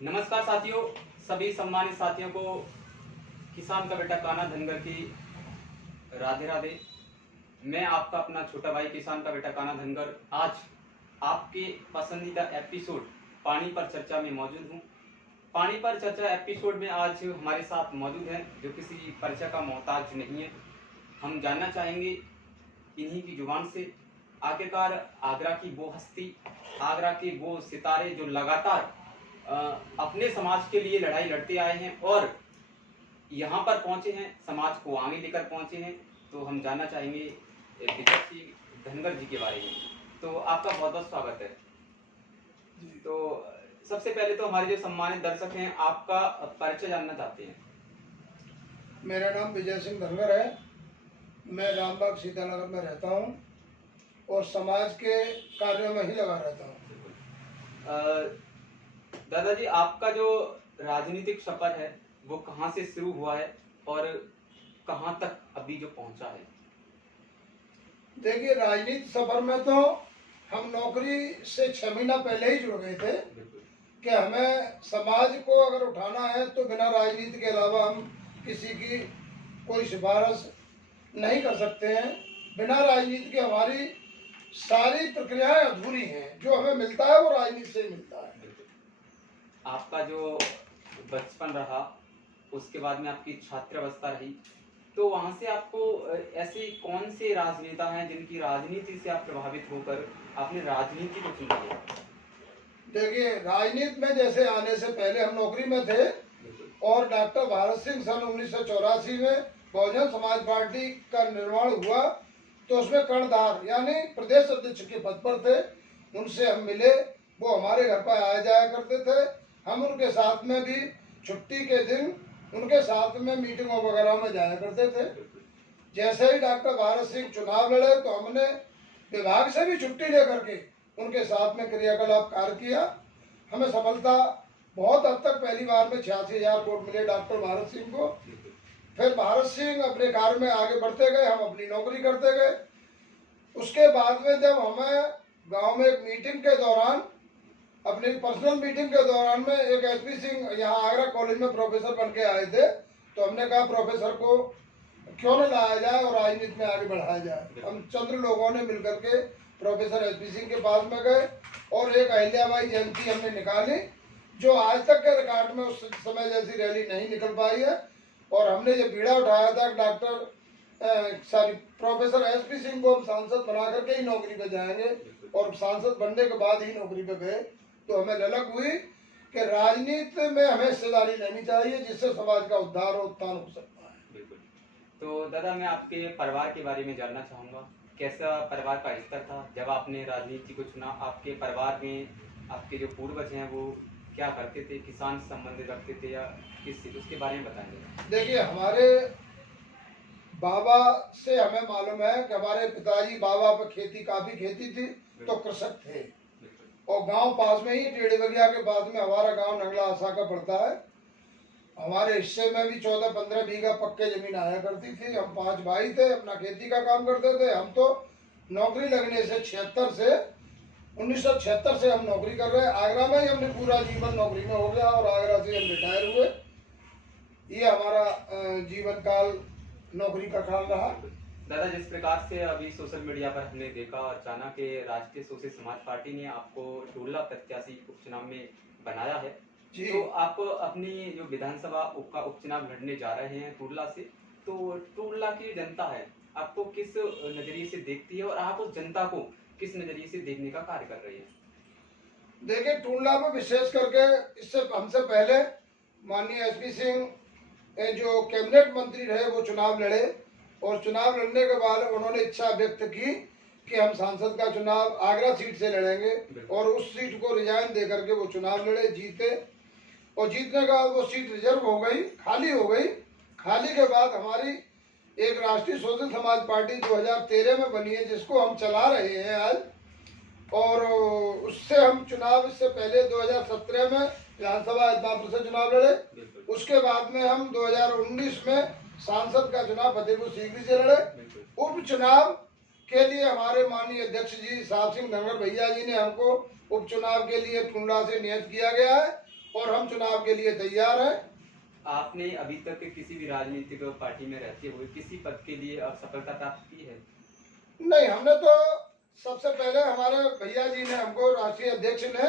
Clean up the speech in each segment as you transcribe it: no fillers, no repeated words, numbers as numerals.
नमस्कार साथियों, सभी सम्मानित साथियों को किसान का बेटा कान्हा धनगर की राधे राधे। मैं आपका अपना छोटा भाई किसान का बेटा कान्हा धनगर आज आपके पसंदीदा एपिसोड पानी पर चर्चा में मौजूद हूँ। पानी पर चर्चा एपिसोड में आज हमारे साथ मौजूद हैं जो किसी परिचय का मोहताज नहीं है। हम जानना चाहेंगे इन्हीं की जुबान से आखिरकार आगरा की वो हस्ती, आगरा के वो सितारे जो लगातार अपने समाज के लिए लड़ाई लड़ते आए हैं और यहाँ पर पहुंचे हैं, समाज को आगे लेकर पहुंचे हैं। तो हम जानना चाहेंगे विजय सिंह धनगर जी के बारे में। तो आपका बहुत बहुत स्वागत है। तो सबसे पहले तो हमारे जो सम्मानित दर्शक हैं आपका परिचय जानना चाहते हैं। मेरा नाम विजय सिंह धनगर है। मैं रामबाग सीतानगर में रहता हूँ और समाज के कार्यों में ही लगा रहता हूँ। दादाजी, आपका जो राजनीतिक सफर है वो कहाँ से शुरू हुआ है और कहाँ तक अभी जो पहुंचा है? देखिए, राजनीतिक सफर में तो हम नौकरी से 6 महीना पहले ही जुड़ गए थे कि हमें समाज को अगर उठाना है तो बिना राजनीति के अलावा हम किसी की कोई सिफारिश नहीं कर सकते हैं। बिना राजनीति के हमारी सारी प्रक्रियाएं अधूरी हैं। जो हमें मिलता है वो राजनीति से ही मिलता है। आपका जो बचपन रहा, उसके बाद में आपकी छात्रावस्था रही, तो वहां से आपको ऐसे कौन से राजनेता हैं जिनकी राजनीति से आप प्रभावित होकर आपने राजनीति को चुन लिया? देखिए, राजनीति में जैसे आने से पहले हम नौकरी में थे और डॉक्टर भारत सिंह सन 1984 में बहुजन समाज पार्टी का निर्माण हुआ तो उसमें कर्णधार यानी प्रदेश अध्यक्ष के पद पर थे। उनसे हम मिले, वो हमारे घर पर आया जाया करते थे। हम उनके साथ में भी छुट्टी के दिन उनके साथ में मीटिंगों वगैरह में जाया करते थे। जैसे ही डॉक्टर भारत सिंह चुनाव लड़े तो हमने विभाग से भी छुट्टी लेकर के उनके साथ में क्रियाकलाप कार्य किया। हमें सफलता बहुत हद तक पहली बार में 86,000 वोट मिले डॉक्टर भारत सिंह को। फिर भारत सिंह अपने कार्य में आगे बढ़ते गए, हम अपनी नौकरी करते गए। उसके बाद में जब हमें गांव में एक मीटिंग के दौरान, अपनी पर्सनल मीटिंग के दौरान में एक एसपी सिंह यहाँ आगरा कॉलेज में प्रोफेसर बन के आए थे, तो हमने कहा प्रोफेसर को क्यों न लाया जाए और राजनीति में आगे बढ़ाया जाए। हम चंद्र लोगों ने मिलकर के प्रोफेसर एसपी सिंह के पास में गए और एक अहिल्याबाई जयंती हमने निकाली जो आज तक के रिकॉर्ड में उस समय जैसी रैली नहीं निकल पाई है। और हमने ये बीड़ा उठाया था प्रोफेसर एसपी सिंह को हम सांसद बना करके ही नौकरी पे जाएंगे, और सांसद बनने के बाद ही नौकरी पे गए। तो हमें ललक हुई कि राजनीति में हमें हिस्सेदारी लेनी चाहिए जिससे समाज का उद्धार और उत्थान हो सकता है। बिल्कुल। तो दादा, मैं आपके परिवार के बारे में जानना चाहूँगा, कैसा परिवार का स्तर था जब आपने राजनीति को चुना? आपके परिवार में आपके जो पूर्वज हैं वो क्या करते थे, किसान से संबंध रखते थे या किस, उसके बारे में बताएंगे? देखिए, हमारे बाबा से हमें मालूम है कि हमारे पिताजी बाबा पर काफी खेती थी तो कृषक थे। और गांव पास में ही टेढ़े बगिया के पास में हमारा गांव नंगला आशा का पड़ता है। हमारे हिस्से में भी 14-15 बीघा पक्के जमीन आया करती थी। हम 5 भाई थे, अपना खेती का काम करते थे। हम तो नौकरी लगने से 1976 से हम नौकरी कर रहे हैं। आगरा में ही हमने पूरा जीवन नौकरी में हो गया और आगरा से हम रिटायर हुए। ये हमारा जीवन काल नौकरी का काल रहा। दादा, जिस प्रकार से अभी सोशल मीडिया पर हमने देखा और जाना कि राष्ट्रीय सोशलिस्ट समाज पार्टी ने आपको टुंडला प्रत्याशी उपचुनाव में बनाया है, तो आप अपनी जो विधानसभा का उपचुनाव लड़ने जा रहे हैं टुंडला से, तो टुंडला की जनता है आपको किस नजरिए से देखती है और आप उस जनता को किस नजरिए से देखने का कार्य कर रही है? देखिए, टुंडला में विशेष करके इससे हमसे पहले माननीय एसपी सिंह जो कैबिनेट मंत्री रहे वो चुनाव लड़े और चुनाव लड़ने के बाद उन्होंने इच्छा व्यक्त की कि हम सांसद का चुनाव आगरा सीट से लड़ेंगे और उस सीट को रिजाइन दे करके वो चुनाव लड़े, जीते। और जीतने के बाद वो सीट रिजर्व हो गई, खाली हो गई। खाली के बाद हमारी एक राष्ट्रीय सोशल समाज पार्टी 2013 में बनी है जिसको हम चला रहे हैं आज। और उससे हम चुनाव इससे पहले 2017 में विधानसभा परिषद चुनाव लड़े। उसके बाद में हम 2019 में सांसद का चुनाव फतेहपुर सीकरी से लड़े। उपचुनाव के लिए हमारे माननीय अध्यक्ष जी साहब सिंह धनगर भैया जी ने हमको उपचुनाव के लिए टुंडला से नियत किया गया है और हम हम चुनाव के लिए तैयार हैं। आपने अभी तक किसी भी राजनीतिक पार्टी में रहते हुए किसी पद के लिए सफलता प्राप्त की है? नहीं, हमने तो सबसे पहले हमारे भैया जी ने हमको, राष्ट्रीय अध्यक्ष ने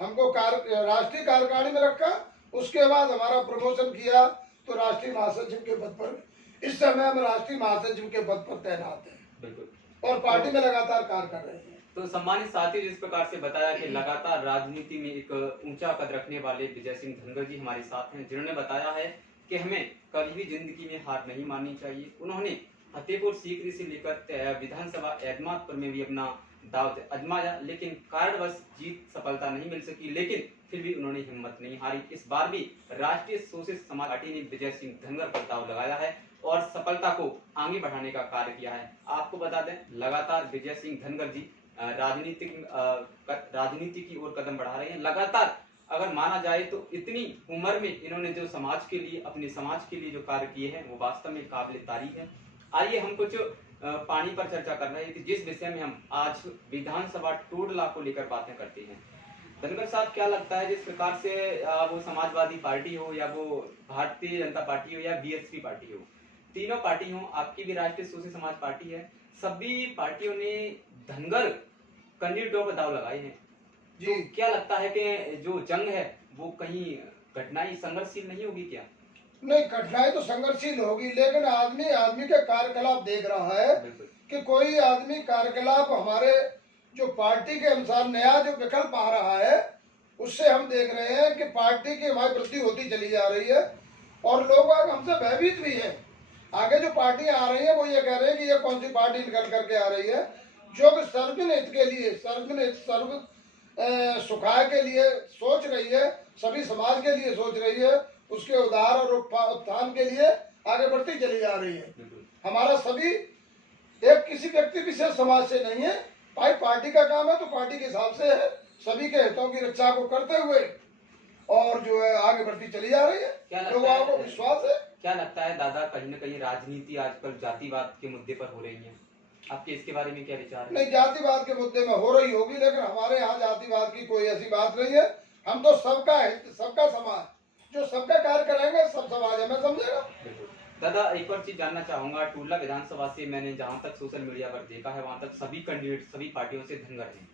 हमको राष्ट्रीय कार्यकारिणी में रखा। उसके बाद हमारा प्रमोशन किया तो राष्ट्रीय महासचिव के पद पर, इस समय हम राष्ट्रीय महासचिव के पद पर तैनात हैं। बिल्कुल। और पार्टी में लगातार कार्य कर रहे हैं। तो सम्मानित साथी, जिस प्रकार से बताया कि लगातार राजनीति में एक ऊंचा कद रखने वाले विजय सिंह धनगर जी हमारे साथ हैं, जिन्होंने बताया है कि हमें कभी भी जिंदगी में हार नहीं माननी चाहिए। उन्होंने फतेहपुर सीकरी से लेकर विधानसभा एदमातपुर में भी अपना दाव आजमाया, लेकिन कारणवश जीत सफलता नहीं मिल सकी, लेकिन फिर भी उन्होंने हिम्मत नहीं हारी। इस बार भी राष्ट्रीय सोशलिस्ट समाज पार्टी ने विजय सिंह धनगर पर दाव लगाया है और सफलता को आगे बढ़ाने का कार्य किया है। आपको बता दें, लगातार विजय सिंह धनगर जी राजनीति की ओर कदम बढ़ा रहे हैं। लगातार अगर माना जाए तो इतनी उम्र में इन्होंने जो समाज के लिए, अपने समाज के लिए जो कार्य किए हैं, वो वास्तव में काबिल तारीफ है। आइए हम कुछ पानी पर चर्चा कर रहे हैं कि जिस विषय में हम आज विधानसभा टोडला को लेकर बातें करते हैं। धनगर साहब, क्या लगता है, जिस प्रकार से वो समाजवादी पार्टी हो या वो भारतीय जनता पार्टी हो या बीएसपी पार्टी हो, तीनों पार्टी हो, आपकी भी राष्ट्रीय सोशलिस्ट समाज पार्टी है, सभी पार्टियों ने धनगर कैंडिडेटों पर दाव लगाए हैं। तो क्या लगता है कि जो जंग है वो कहीं कठिनाई संघर्षशील नहीं होगी क्या? नहीं, कठिनाई तो संघर्षशील होगी, लेकिन आदमी आदमी के कार्यकलाप देख रहा है कि कोई आदमी कार्यकलाप हमारे जो पार्टी के अनुसार नया जो विकल्प आ रहा है, उससे हम देख रहे हैं कि पार्टी की हमारी वृद्धि होती चली जा रही है और लोग हमसे भयभीत भी हैं। आगे जो पार्टियां आ रही है वो ये कह रहे हैं कि ये कौन सी पार्टी निकल करके आ रही है जो कि सर्वजन हित के लिए, सर्व सुखाय के लिए सोच रही है, सभी समाज के लिए सोच रही है, उसके उद्धार और उत्थान के लिए आगे बढ़ती चली जा रही है। हमारा सभी एक किसी व्यक्ति विशेष समाज से नहीं है, भाई पार्टी का काम है तो पार्टी के हिसाब से है, सभी के हितों की रक्षा को करते हुए और जो है आगे बढ़ती चली जा रही है। लोगों को विश्वास है। क्या लगता है दादा, कहीं न कहीं राजनीति आजकल जातिवाद के मुद्दे पर हो रही है, आपके इसके बारे में क्या विचार है? नहीं, जातिवाद के मुद्दे में हो रही होगी, लेकिन हमारे यहाँ जातिवाद की कोई ऐसी बात नहीं है। हम तो सबका हित, सबका समाज, जो सबका कार्य करेंगे सब समाज हमें समझेगा। दादा, एक और चीज जानना चाहूंगा, टोडला विधानसभा से मैंने जहाँ तक सोशल मीडिया पर देखा है, वहाँ तक सभी कैंडिडेट सभी पार्टियों से धनगर हैं।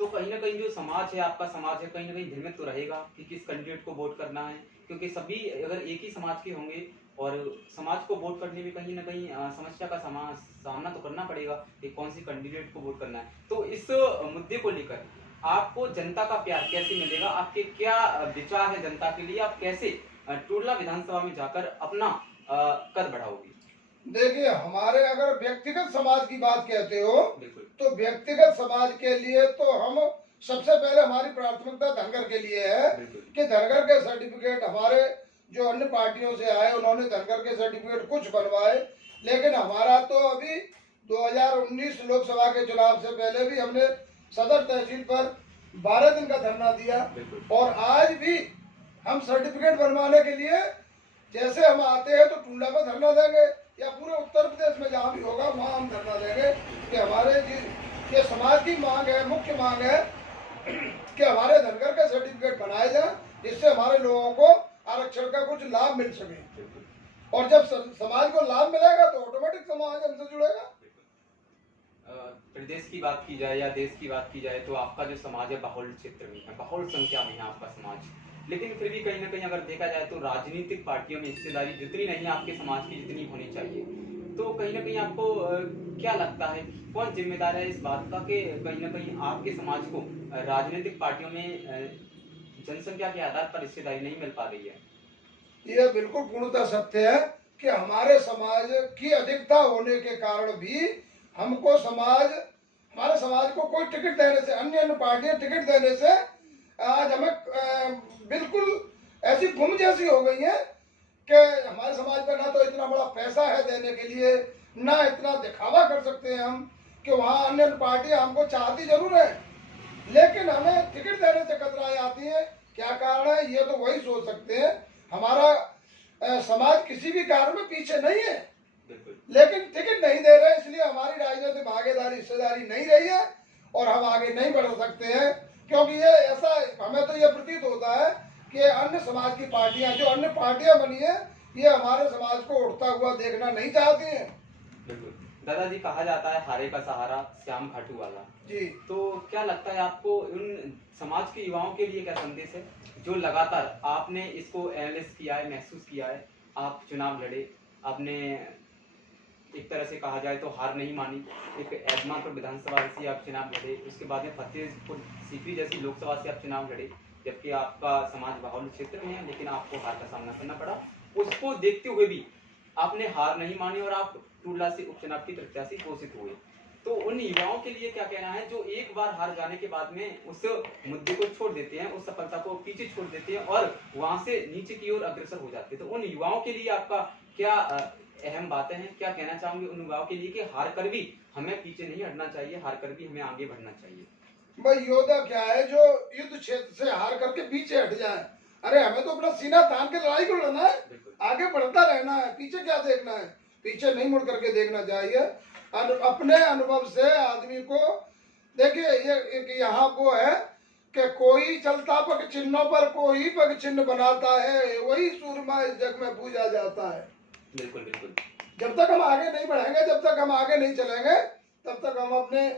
तो कहीं ना कहीं जो समाज है, आपका समाज है, कहीं ना कहीं भ्रमित तो रहेगा कि किस कैंडिडेट को वोट करना है, क्योंकि सभी अगर एक ही समाज के होंगे और समाज को वोट करने में कहीं ना कहीं समस्या का सामना तो करना पड़ेगा कि कौन सी कैंडिडेट को वोट करना है। तो इस मुद्दे को लेकर आपको जनता का प्यार कैसे मिलेगा, आपके क्या विचार है जनता के लिए, आप कैसे टोडला विधानसभा में जाकर अपना कद बढ़ाओगे? देखिए, हमारे अगर व्यक्तिगत समाज की बात कहते हो तो व्यक्तिगत समाज के लिए तो हम सबसे पहले हमारी प्राथमिकता धनगर के लिए है कि धनगर के सर्टिफिकेट, हमारे जो अन्य पार्टियों से आए उन्होंने धनगर के सर्टिफिकेट कुछ बनवाए, लेकिन हमारा तो अभी 2019 लोकसभा के चुनाव से पहले भी हमने सदर तहसील पर 12 दिन का धरना दिया और आज भी हम सर्टिफिकेट बनवाने के लिए जैसे हम आते हैं तो टूडला में धरना देंगे या पूरे उत्तर प्रदेश में जहाँ भी होगा वहाँ हम धरना देंगे कि हमारे ये समाज की मांग है, मुख्य मांग है कि हमारे धनगर के सर्टिफिकेट बनाए जाए, जिससे हमारे लोगों को आरक्षण का कुछ लाभ मिल सके। और जब समाज को लाभ मिलेगा तो ऑटोमेटिक समाज हमसे जुड़ेगा। प्रदेश की बात की जाए या देश की बात की जाए तो आपका जो समाज है बहुल क्षेत्र में है, बहुल संख्या में है आपका समाज, लेकिन फिर भी कहीं ना कहीं अगर देखा जाए तो राजनीतिक पार्टियों में हिस्सेदारी जितनी नहीं है आपके समाज की जितनी होनी चाहिए। तो कहीं ना कहीं आपको क्या लगता है कौन जिम्मेदार है इस बात का कि कहीं ना कहीं आपके समाज को राजनीतिक पार्टियों में जनसंख्या के आधार पर हिस्सेदारी नहीं मिल पा रही है? यह बिल्कुल पूर्णतः सत्य है कि हमारे समाज की अधिकता होने के कारण भी हमको हमारे समाज को कोई टिकट देने से, अन्य पार्टियां टिकट देने से आज हमें बिल्कुल ऐसी गुम जैसी हो गई है कि हमारे समाज पर ना तो इतना बड़ा पैसा है देने के लिए, ना इतना दिखावा कर सकते हैं हम कि वहाँ अन्य पार्टियां हमको चाहती जरूर है लेकिन हमें टिकट देने से कतराई आती है। क्या कारण है ये तो वही सोच सकते हैं। हमारा समाज किसी भी कार्य में पीछे नहीं है, लेकिन टिकट नहीं दे रहे, इसलिए हमारी राजनीतिक भागीदारी, हिस्सेदारी नहीं रही है और हम आगे नहीं बढ़ सकते हैं। क्योंकि ये ऐसा हमें तो ये प्रतीत होता है कि अन्य समाज की पार्टियां, जो अन्य पार्टियां बनी है, ये हमारे समाज को उठता हुआ देखना नहीं चाहती हैं। बिल्कुल। दादाजी, कहा जाता है हारे का सहारा श्याम खाटू वाला जी। तो क्या लगता है आपको उन समाज के युवाओं के लिए क्या संदेश है जो लगातार आपने इसको एनालिस किया है, महसूस किया है, आप चुनाव लड़े, आपने एक तरह से कहा जाए तो हार नहीं मानी, एक एडमापुर विधानसभा से आप चुनाव लड़े, उसके बाद में फतेहपुर सीकरी जैसी लोकसभा से आप चुनाव लड़े, जबकि आपका समाज बाहुल्य क्षेत्र में है लेकिन आपको हार का सामना करना पड़ा। उसको देखते हुए भी आपने हार नहीं मानी और आप टूडला से उपचुनाव की प्रत्याशी घोषित हुए। तो उन युवाओं के लिए क्या कहना है जो एक बार हार जाने के बाद में उस मुद्दे को छोड़ देते हैं, उस सफलता को पीछे छोड़ देते हैं और वहां से नीचे की ओर अग्रसर हो जाते हैं? तो उन युवाओं के लिए आपका क्या अहम बातें हैं, क्या कहना चाहोगे उन युवाओं के लिए कि हार कर भी हमें पीछे नहीं हटना चाहिए, हार कर भी हमें आगे बढ़ना चाहिए? भाई योद्धा क्या है जो युद्ध क्षेत्र से हार करके पीछे हट जाए? अरे हमें तो अपना सीना तान के लड़ाई को लड़ना है, आगे बढ़ता रहना है, पीछे क्या देखना है? पीछे नहीं मुड़ करके देखना चाहिए। अपने अनुभव से आदमी को देखिए, ये यहाँ वो है कि कोई चलता पग चिन्हों पर, कोई पग चिन्ह बनाता है, वही सूरमा इस जग में पूजा जाता है। बिल्कुल बिल्कुल। जब तक हम आगे नहीं बढ़ेंगे, जब तक हम आगे नहीं चलेंगे, तब तक हम अपने,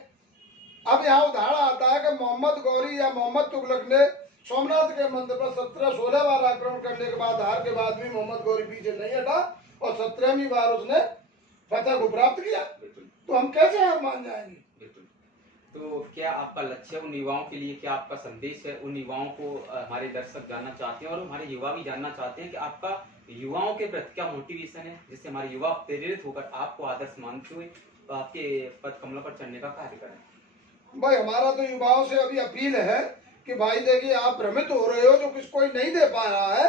अब यहाँ उदाहरण आता है कि मोहम्मद गौरी या मोहम्मद तुगलक ने सोमनाथ के मंदिर पर 17-16 बार आक्रमण करने के बाद, हार के बाद भी मोहम्मद गौरी पीछे नहीं हटा और 17वीं बार उसने फतह को प्राप्त किया। तो हम कैसे हार मान जाएंगे? तो क्या आपका लक्ष्य उन युवाओं के लिए, क्या आपका संदेश है उन युवाओं को? हमारे दर्शक जानना चाहते हैं और हमारे युवा भी जानना चाहते हैं कि आपका युवाओं के प्रति क्या मोटिवेशन है जिससे हमारे युवा प्रेरित होकर आपको आदर्श मानते हुए तो आपके पद कमलों पर चढ़ने का कार्य करें? भाई हमारा तो युवाओं से अभी अपील है कि भाई देखिए, आप भ्रमित हो रहे हो, जो कुछ कोई नहीं दे पा रहा है।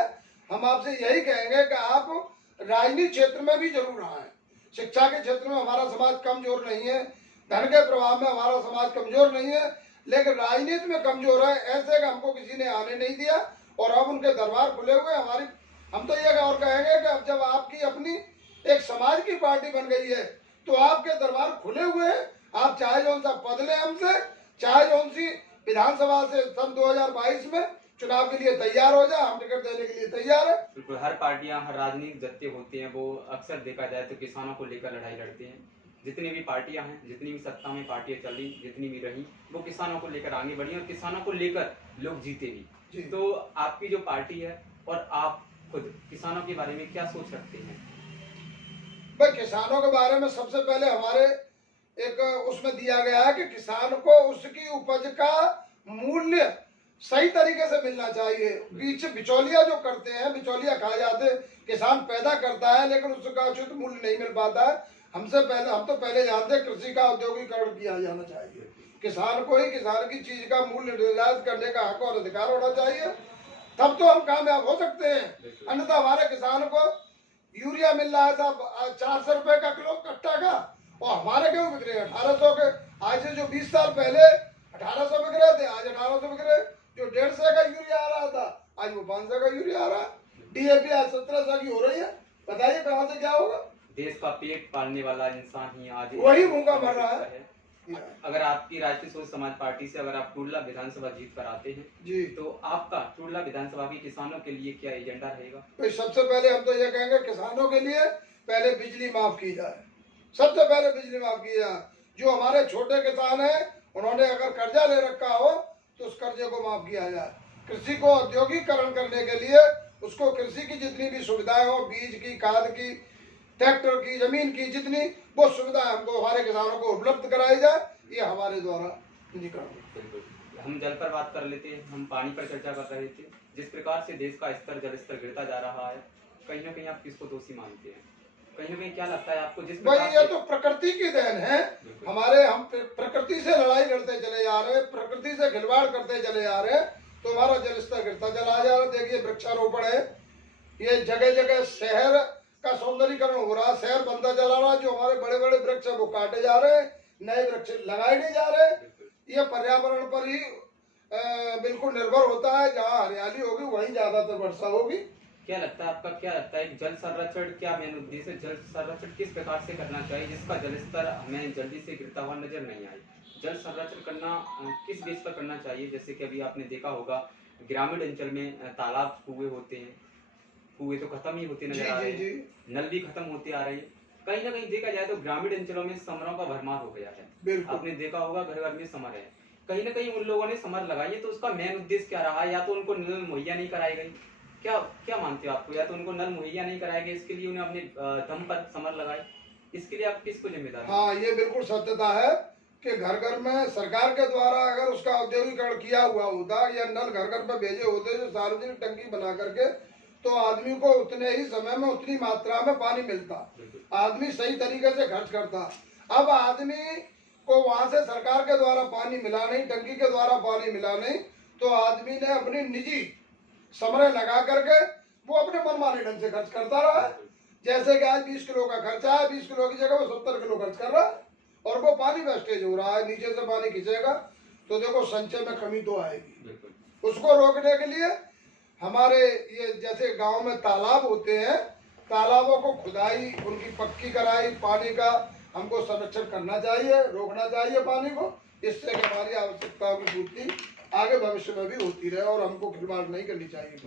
हम आपसे यही कहेंगे कि आप राजनीतिक क्षेत्र में भी जरूर आए। शिक्षा के क्षेत्र में हमारा समाज कमजोर नहीं है, धन के प्रभाव में हमारा समाज कमजोर नहीं है, लेकिन राजनीति में कमजोर है। ऐसे का हमको किसी ने आने नहीं दिया और अब उनके दरबार खुले हुए। हमारी, हम तो ये और कहेंगे कि अब जब आपकी अपनी एक समाज की पार्टी बन गई है तो आपके दरबार खुले हुए हैं। आप चाहे जो सा पद ले हमसे, चाहे जो सी विधानसभा से सन 2022 में चुनाव के लिए तैयार हो जाए, हम टिकट देने के लिए तैयार है। बिल्कुल। हर पार्टियां, हर राजनीतिक जत्थे होते हैं वो अक्सर देखा जाए तो किसानों को लेकर लड़ाई लड़ते हैं। जितनी भी पार्टियां हैं, जितनी भी सत्ता में पार्टियां चली, जितनी भी रही, वो किसानों को लेकर आगे बढ़ी और किसानों को लेकर लोग जीते भी। तो आपकी जो पार्टी है और आप खुद किसानों के बारे में क्या सोच रखते हैं? भाई किसानों के बारे में सबसे पहले हमारे एक उसमें दिया गया है कि किसान को उसकी उपज का मूल्य सही तरीके से मिलना चाहिए। बीच बिचौलिया जो करते हैं, बिचौलिया खाए जाते हैं। किसान पैदा करता है लेकिन उसका उचित मूल्य नहीं मिल पाता है। हमसे पहले, हम तो पहले जानते हैं कृषि का औद्योगिकरण किया जाना चाहिए। किसान को ही किसान की चीज का मूल्य निर्धारित करने का हक और अधिकार होना चाहिए, तब तो हम कामयाब हो सकते हैं। अन्यथा हमारे किसान को यूरिया मिल रहा है साहब 400 रुपए का किलो कट्टा का, और हमारे क्यों बिक रहे हैं 1800 के? आज से जो 20 साल पहले 1800 बिक रहे थे, आज 1800 बिक रहे। जो 150 का यूरिया आ रहा था, आज वो 500 का यूरिया आ रहा है। डीएपी आज 1700 की हो रही है। बताइए कहाँ से क्या होगा? देश का पेट पालने वाला इंसान ही आज वही भूखा मर रहा है। अगर आपकी राष्ट्रीय सोच समाज पार्टी से अगर आप टूडला विधानसभा जीत कर आते हैं जी, तो आपका टूडला विधानसभा के किसानों के लिए क्या एजेंडा रहेगा? तो सबसे पहले हम तो ये कहेंगे किसानों के लिए पहले बिजली माफ की जाए। सबसे पहले बिजली माफ की जाए। जो हमारे छोटे किसान हैं, उन्होंने अगर कर्जा ले रखा हो तो उस कर्जे को माफ किया जाए। कृषि को औद्योगिकरण करने के लिए उसको कृषि की जितनी भी सुविधाएं हो, बीज की, खाद की, ट्रैक्टर की, जमीन की, जितनी वो सुविधा हमको हमारे किसानों को उपलब्ध कराई जाए, ये हमारे द्वारा निकल। हम जल पर बात कर लेते हैं, हम पानी पर चर्चा कर रहे थे। जिस प्रकार से देश का स्तर, जल स्तर गिरता जा रहा है, कहीं ना कहीं आप किसको दोषी मानते हैं? कहीं ना कहीं क्या लगता है आपको? जिस भाई ये तो प्रकृति की देन है हमारे। हम प्रकृति से लड़ाई लड़ते चले जा रहे हैं, प्रकृति से खिलवाड़ करते चले जा रहे हैं, तो हमारा जल स्तर गिरता चला जा रहा है। देखिए वृक्षारोपण है, ये जगह जगह शहर का सौंदर्यीकरण हो रहा है, शहर बनता चला रहा है। जो हमारे बड़े बड़े वृक्ष है वो काटे जा रहे हैं, नए वृक्ष लगाए नहीं जा रहे। ये पर्यावरण पर ही बिल्कुल निर्भर होता है। जहाँ हरियाली होगी वहीं ज्यादातर वर्षा होगी। क्या लगता है आपका, क्या लगता है जल संरक्षण क्या मेन उद्देश्य? जल संरक्षण किस प्रकार से करना चाहिए जिसका जल स्तर हमें जल्दी से गिरता हुआ नजर नहीं आए? जल संरक्षण करना किस बेस पर करना चाहिए? जैसे कि अभी आपने देखा होगा ग्रामीण अंचल में तालाब कुएं होते हैं, कुएं तो खत्म ही होते नजर आ रहे हैं, नल भी खत्म होते आ रहे हैं। कहीं ना कहीं देखा जाए तो ग्रामीण अंचलों में समरों का भरमार हो गया है। आपने देखा होगा घर घर में समर है, कहीं ना कहीं उन लोगों ने समर लगाई है, तो उसका मेन उद्देश्य क्या रहा? या तो उनको नल मुहैया नहीं कराई गई, क्या क्या मानते हो आपको? या तो उनको नल मुहैया नहीं कराए गए, इसके लिए उन्हें अपने दम पर समर लगाए, इसके लिए आप किसको जिम्मेदार? हाँ, ये बिल्कुल सत्यता है कि घर घर में सरकार के द्वारा अगर उसका औद्योगिकरण किया हुआ होता या नल घर घर में भेजे होते जो सार्वजनिक टंकी बना करके, तो आदमी को उतने ही समय में उतनी मात्रा में पानी मिलता, आदमी सही तरीके से खर्च करता। अब आदमी को वहां से सरकार के द्वारा पानी मिला नहीं, टंकी के द्वारा पानी मिला नहीं, तो आदमी ने अपनी निजी समरें लगा करके वो अपने मनमाने ढंग से खर्च करता रहा है। जैसे कि आज 20 किलो का खर्चा है, 20 किलो की जगह वो 70 किलो खर्च कर रहा है, और वो पानी वेस्टेज हो रहा है। नीचे से पानी खींचेगा तो देखो संचय में कमी तो आएगी। उसको रोकने के लिए हमारे ये जैसे गांव में तालाब होते हैं, तालाबों को खुदाई, उनकी पक्की कराई, पानी का हमको संरक्षण करना चाहिए, रोकना चाहिए पानी को, इससे कि हमारी आवश्यकताओं की पूर्ति आगे भविष्य में भी होती रहे और हमको खिलवाड़ नहीं करनी चाहिए।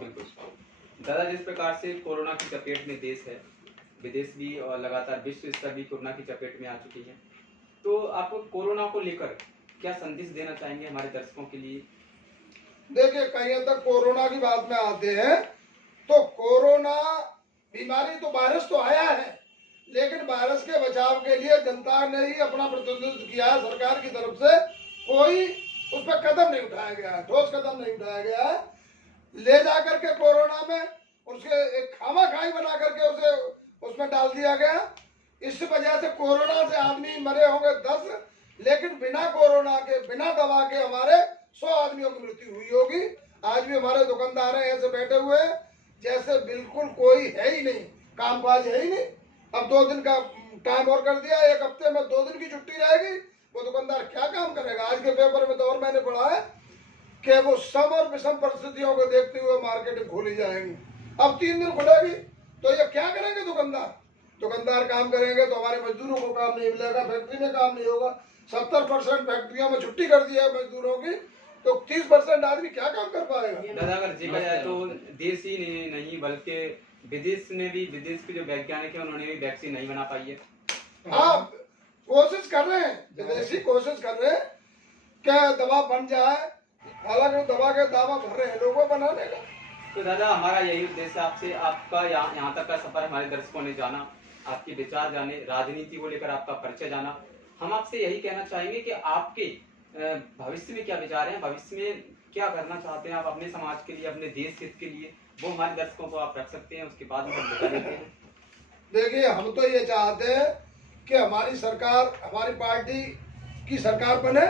दादा, जिस प्रकार से कोरोना की चपेट में देश है, विदेश भी और लगातार विश्व स्तर भी कोरोना की चपेट में आ चुकी है, तो आप कोरोना को लेकर क्या संदेश देना चाहेंगे हमारे दर्शकों के लिए? देखिए, कहीं तक कोरोना की बात में आते हैं तो कोरोना बीमारी तो वायरस तो आया है, लेकिन वायरस के बचाव के लिए जनता ने ही अपना प्रतिनिधित्व किया है। सरकार की तरफ से कोई उस पर कदम नहीं उठाया गया है, ठोस कदम नहीं उठाया गया है। ले जा करके कोरोना में उसके एक खामा खाई बना करके उसे उसमें डाल दिया गया। इस वजह से कोरोना से आदमी मरे होंगे 10, लेकिन बिना कोरोना के, बिना दवा के हमारे 100 आदमियों की मृत्यु हुई होगी। आज भी हमारे दुकानदार हैं ऐसे बैठे हुए जैसे बिल्कुल कोई है ही नहीं, कामकाज है ही नहीं। अब 2 दिन का टाइम और कर दिया, 1 हफ्ते में 2 दिन की छुट्टी रहेगी, वो दुकानदार क्या काम करेगा? आज के पेपर में तो और मैंने पढ़ा है कि वो सम और विषम परिस्थितियों को देखते हुए मार्केट खोली जाएंगी। अब 3 दिन खुलेगी तो ये क्या करेंगे दुकानदार? दुकानदार काम करेंगे तो हमारे मजदूरों को काम नहीं मिलेगा, फैक्ट्री में काम नहीं होगा। 70% फैक्ट्रियों में छुट्टी कर दी है मजदूरों की, तो 30% आदमी क्या काम कर पाएगा? दादा, अगर देखा जाए तो देश ही नहीं बल्कि विदेश ने भी, विदेश के जो वैज्ञानिक है उन्होंने भी वैक्सीन नहीं बना पाई है। हाँ, कोशिश कर रहे हैं, विदेशी कोशिश कर रहे हैं क्या दवा बन जाए, हालांकि दवा के दावा भर रहे हैं लोगों बनाने का। तो दादा, हमारा यही उद्देश्य आपसे, आपका यहाँ तक का सफर हमारे दर्शकों ने जाना, आपके विचार जाने, राजनीति को लेकर आपका परिचय जाना। हम आपसे यही कहना चाहेंगे कि आपके भविष्य में क्या विचार हैं, भविष्य में क्या करना चाहते हैं आप अपने समाज के लिए, अपने देश हित के लिए, वो हमारे दर्शकों को आप रख सकते हैं, उसके बाद हम बता देते हैं। देखिए, हम तो ये चाहते हैं कि हमारी सरकार, हमारी पार्टी की सरकार बने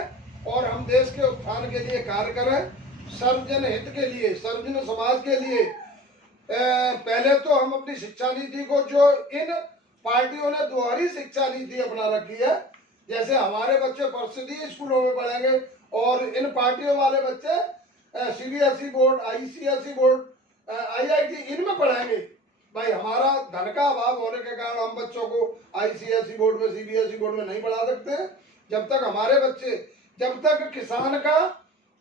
और हम देश के उत्थान के लिए कार्य करें, सर्वजन हित के लिए, सर्वजन समाज के लिए। पहले तो हम अपनी शिक्षा नीति को, जो इन पार्टियों ने दोहरी शिक्षा नीति अपना रखी है, जैसे हमारे बच्चे परिषदीय स्कूलों में पढ़ेंगे और इन पार्टियों वाले बच्चे CBSE board, ICSE board, IIT इनमें पढ़ेंगे। भाई, हमारा धन का अभाव होने के कारण हम बच्चों को ICSE बोर्ड में, CBSE बोर्ड में नहीं पढ़ा सकते। जब तक हमारे बच्चे, जब तक किसान का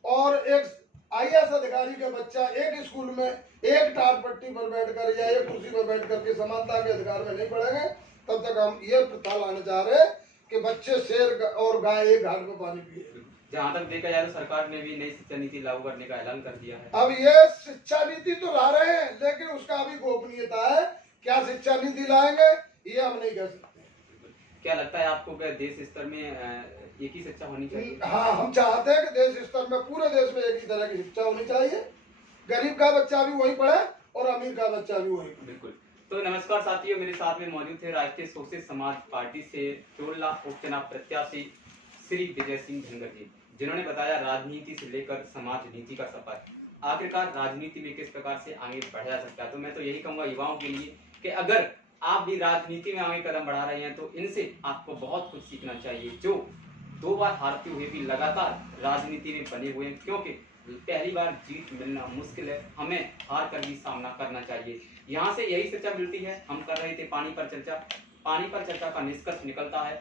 और एक IAS अधिकारी का बच्चा एक स्कूल में एक टाट पट्टी पर बैठकर या एक कुर्सी पर बैठ करके समानता के अधिकार में नहीं पढ़ेंगे, तब तक हम ये प्रथा लाने जा रहे हैं कि बच्चे शेर और गाय एक घाट में पानी पिए। जहाँ तक देखा जाए तो सरकार ने भी नई शिक्षा नीति लागू करने का ऐलान कर दिया है। अब ये शिक्षा नीति तो ला रहे हैं, लेकिन उसका अभी गोपनीयता है। क्या शिक्षा नीति लाएंगे ये हम नहीं कह सकते। क्या लगता है आपको कि देश स्तर में एक ही शिक्षा होनी चाहिए? हाँ, हम चाहते हैं कि देश स्तर में, पूरे देश में एक ही तरह की शिक्षा होनी चाहिए। गरीब का बच्चा भी वही पढ़े और अमीर का बच्चा भी वही पढ़े। बिल्कुल। तो नमस्कार साथियों, मेरे साथ में मौजूद थे राष्ट्रीय सोशलिस्ट समाज पार्टी से 14 उपचुनाव प्रत्याशी श्री विजय सिंह धनगर जी, जिन्होंने बताया राजनीति से लेकर समाज नीति का सफर, आखिरकार राजनीति में किस प्रकार से आगे बढ़ा जा सकता है। तो मैं तो यही कहूंगा युवाओं के लिए कि अगर आप भी राजनीति में आगे कदम बढ़ा रहे हैं तो इनसे आपको बहुत कुछ सीखना चाहिए, जो 2 बार हारते हुए भी लगातार राजनीति में बने हुए हैं, क्योंकि पहली बार जीत मिलना मुश्किल है, हमें हार कर भी सामना करना चाहिए। यहाँ से यही चर्चा मिलती है। हम कर रहे थे पानी पर चर्चा, पानी पर चर्चा का निष्कर्ष निकलता है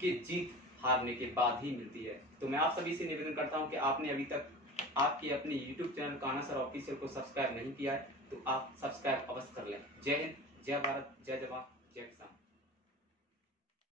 कि जीत हारने के बाद ही मिलती है। तो मैं आप सभी से निवेदन करता हूं कि आपने अभी तक आपकी अपनी YouTube channel Kanha sir official को सब्सक्राइब नहीं किया है तो आप सब्सक्राइब अवश्य कर लें। जय हिंद, जय भारत, जय जवान, जय किसान।